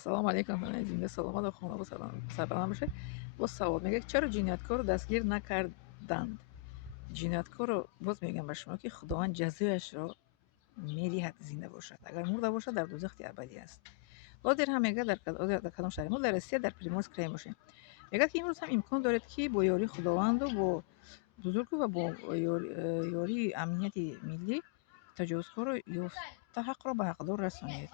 سلام علیکم زنده سلامت و خانه و سلام باشه. با سوال میگه چرا جنایتکار رو دستگیر نکردند؟ جنایتکار رو باز میگم به شما که خداوند جزایش رو میدهد زنده باشد، اگر مرده باشد در دوزخ ابدی است. لادر هم میگه در کدام شهر ما در روسیه در پریموس کرای باشه. میگه که امروز هم امکان دارد که با یاری خداوند و با بزرگ و با یاری امنیت ملی تجاوزکار رو یافته حق را به حقدار رسانید.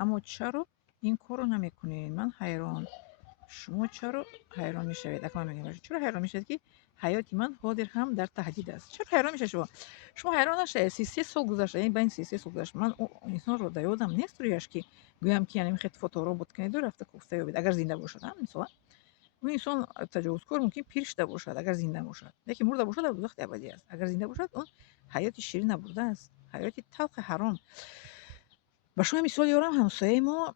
اما چرا این کار رو نمیکنید؟ من حیران. شما چرا حیران میشوید؟ اگه من میگم چرا حیران میشید که حیات من حاضر هم در تهدید است؟ چرا حیران میشه شما حیران نشید. 33 سال گذشته، این بین 33 سال گذشته من اون انسان رو در یادم نیست رویش که گویم که یعنی خیلی فوتورو بود کنید و رفته کوفته یابید اگر زنده باشد. هم مثلا اون انسان تجاوزکار ممکن پیرش ده باشد اگر زنده باشد، یکی مرده باشد در دوزخ ابدی است. اگر زنده باشد اون حیات شیرین نبوده است، حیات تلخ حرام. با شما مثال یارم همسایه ما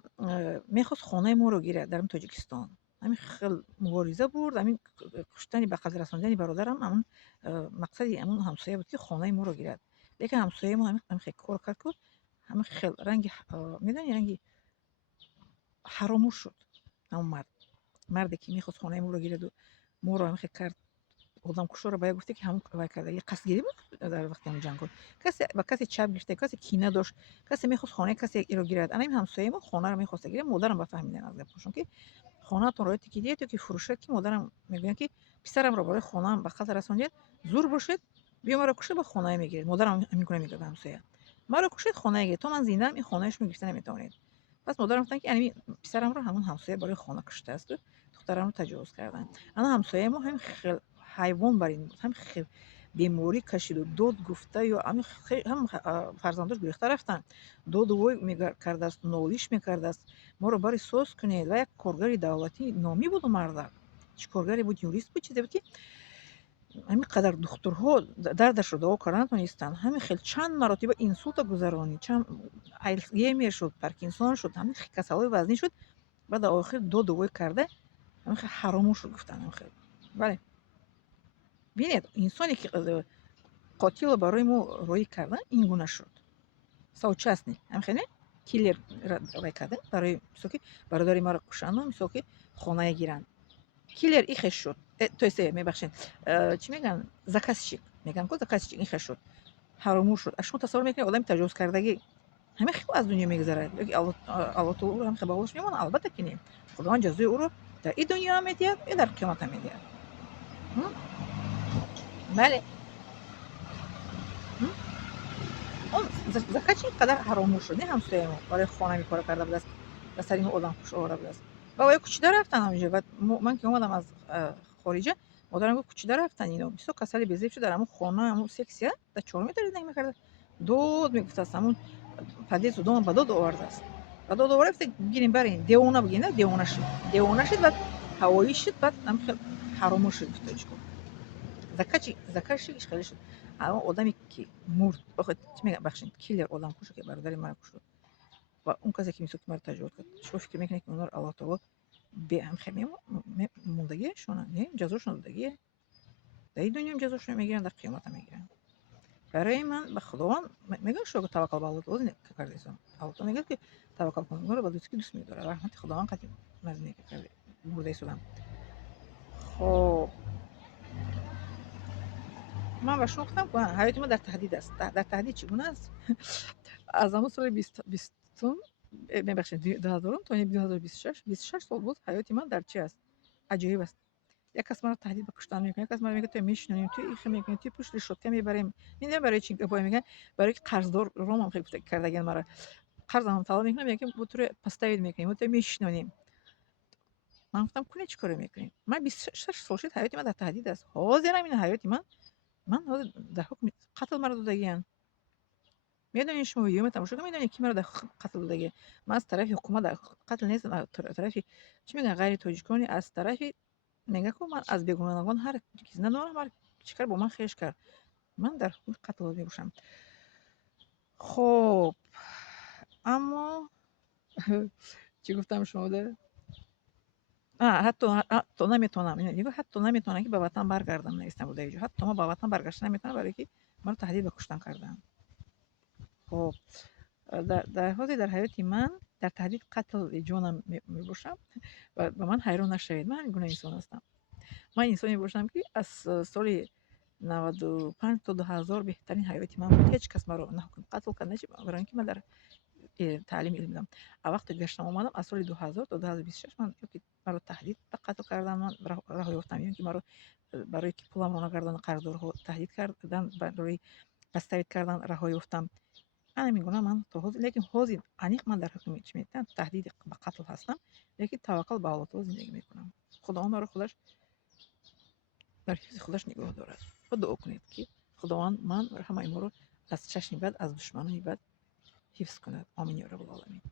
میخواست خانه ما رو گیره در تاجیکستان. همین خیلی مبارزه بود، همین کشتن به قتل رساندن برادرم همون مقصدی همون همسایه بود که خانه ما رو گیرد. لیکن همسایه ما همین خیلی کار کرد که همین خیلی رنگ میدونی رنگی حرامو شد. همون مردی که میخواست خانه ما رو گیرد و ما رو همین خیلی کرد آدم کشا رو باید گفته که همون وای کرده یه قصدگیری بود در وقتی همون جنگ بود. کسی با کسی چپ گرفته، کسی کینه داشت، کسی میخواست خانه کسی رو گیرد. انا این همسایه ما خانه رو میخواست گیره. مادرم بفهمیدن از گپشون که خانه تون رو تکیدی تو که فروشه که مادرم میگن که پسرم رو برای خانه به قتل رسوندید، زور باشید بیا مرا کشه با خانه میگیرید. مادرم میکنه میگه به همسایه مرا کشید خانه گیرید، تا من زنده ام این خانهش میگرفته نمیتونید. پس مادرم گفتن که یعنی پسرم رو همون همسایه برای خانه کشته است و دخترم رو تجاوز کردن. انا همسایه ما هم خیلی حیوان بر این بود، هم خیلی بیماری کشید و داد گفته یا هم فرزنداش گریخته رفتن داد وای میکرده است، نالیش میکرده است ما رو برای سوز کنید. و یک کارگری دولتی نامی بود و مرد چه کارگری بود، یوریست بود، چیزی بود که همین قدر دخترها دردش رو دوا کردن تونستن. همین خیلی چند مراتبه اینسولت گذرانی، چند الزگیمیر شد، پارکینسون شد، همین کسلای وزنی شد. بعد آخر داد وای کرده همین خیلی حرامو شد گفتن. همین خیلی بله ببینید انسانی که قاتل رو برای ما روی کردن این گونه شد. соучастник همخیلی کیلر رای کردن برای مثلا برادری ما رو کشتن و مثلا خانه گیرن. کیلر ایخش شد. تو است میبخشین چی میگن زکاسچیک میگن که زکاسچیک ایخش شد، حرامور شد. شما تصور میکنید آدم تجاوز کردگی همه خیلی از دنیا میگذره، یکی الله تو رو هم خیلی باورش میمونه. البته که نیم خداوند جزای او رو در این دنیا هم میدهد و در قیامت هم میدهد. بله اون زکات اینقدر حرامور شد. نه همسایه ما برای خانه می کار کرده بود است و سر این آدم خوش آورده بود است. بابای کوچیده رفتن همونجا. بعد من که اومدم از خارجه مادرم گفت کوچیده رفتن اینا 20 کسل بزیف شد در همون خانه همون سکسیه در 4 متر زندگی میکرده. دود میگفت است همون پدیس و دوم به داد آورده است. به داد آورده گیریم برین دیوانه بگینه دیوانه شد بعد هوایی شد بعد هم خیلی حرامور شد گفتش زکاتش خیلی شد. اما آدمی که مرد بخاطر چی میگم بخشید کیلر آدم کشو که برادر من کشت و اون کسی که میسوت مرا تجاوز کرد. شما فکر میکنید که اونا رو الله تعالی به هم خیلی موندگیشون نه جزاشون دادگیه در این دنیا هم جزاشون میگیرن در قیامت هم میگیرن. برای من به خداوند میگم شو توکل به الله تعالی کردیسم. الله تعالی میگه که توکل کن اون رو با دوستی دوست میداره. رحمت خداوند قدیم مزنی که کرده برده سودم. خب من به شما گفتم که حیات ما در تهدید است. در تهدید چگونه است؟ از همون سال 20 ببخشید 2000 تا 2026 26 سال بود حیات من در چی است؟ عجیب است. یک کس مرا تهدید به کشتن میکنه، یک کس مرا میگه تو میشنونیم، تو ایخ میکنی، تو پشت شوتکه میبریم. میدونم برای چی پای میگن؟ برای که قرضدار روم هم خیلی کردگان مرا قرضم طلب میکنه میگه که تو پستاید میکنیم، تو میشنونیم. من گفتم کنه چیکار میکنیم؟ من 26 سال شد حیات من در تهدید است. حاضرم این حیات من حاضر در حکم قتل مرا دادگیان. میدونین شما ویدیو تماشا کنید میدونین کی مرا در قتل دادگی. من از طرف حکومت در قتل نیستم، از طرف چی میگن غیر تاجیکانی، از طرف میگه که من از بیگناهان هر چیز ندارم، هر چیکار با من خیش کرد من در حکم قتل میباشم. خب اما چی گفتم شما ده؟ حتی نمیتونم این دیگه حتی نمیتونم که به وطن برگردم. نیستم بوده اینجا حتی ما به وطن برگشتن نمیتونم برای که من تهدید به کشتن کردن. خب در حالی در حیات من در تهدید قتل جانم میباشم و به من حیران نشوید. من این گونه انسان هستم. من انسانی باشم که از سال 95 تا 2000 بهترین حیاتی من بود. هیچ کس مرا نه حکم قتل کرد نه چی، برای اینکه من در تعلیم علم دارم. وقتی گشتم آمدم از سال 2000 تا 2026 من که مرا تهدید به قتل کردن، من راه یافتم. یعنی که مرا برای که پولم را نگردن قرضدارها تهدید کردن، برای بستری کردن راه یافتم. انا میگونم من تو حاضر، لیکن حاضر انیق من در حکم چی میتونم تهدید به قتل هستم، لیکن توکل به الله تعالی زندگی میکنم. خدا مرا خودش در حفظ خودش نگاه دارد و دعا کنید که خداوند من و همه ما رو از چشم بد، از دشمنان بد حفظ کند. آمین یا رب العالمین.